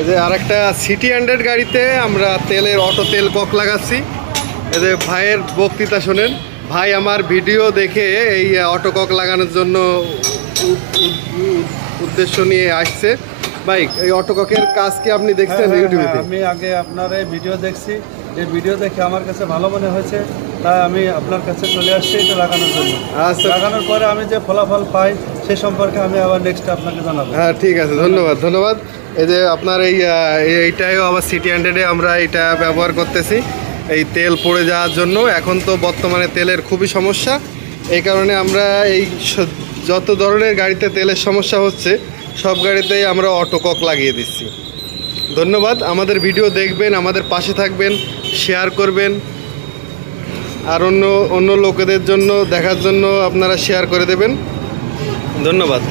এই যে আরেকটা সিটি 100 গাড়িতে আমরা তেলের অটো তেল কক লাগাচ্ছি। এই যে ভাইয়ের বক্তৃতা শোনেন। ভাই আমার ভিডিও দেখে এই অটো কক লাগানোর জন্য উদ্দেশ্য নিয়ে আসছে। ভাই এই অটো ককের কাজ কি আপনি দেখছেন ইউটিউবে? আমি আগে আপনার এই ভিডিও দেখছি, এই ভিডিও দেখে আমার কাছে ভালো মনে হয়েছে, তাই আমি আপনার কাছে চলে আসছি এটা লাগানোর জন্য। আচ্ছা, লাগানোর পরে আমি যে ফলাফল পাই সে সম্পর্কে আমি আবার নেক্সট আপনাকে জানাবো। হ্যাঁ ঠিক আছে, ধন্যবাদ ধন্যবাদ। এই যে আপনার এইটাও আবার সিটি 100-এ আমরা এটা ব্যবহার করতেছি এই তেল পড়ে যাওয়ার জন্য। এখন তো বর্তমানে তেলের খুবই সমস্যা, এই কারণে আমরা এই যত ধরনের গাড়িতে তেলের সমস্যা হচ্ছে সব গাড়িতেই আমরা অটো কক লাগিয়ে দিচ্ছি। ধন্যবাদ। আমাদের ভিডিও দেখবেন, আমাদের পাশে থাকবেন, শেয়ার করবেন, আর অন্য লোকেদের জন্য দেখার জন্য আপনারা শেয়ার করে দেবেন। ধন্যবাদ।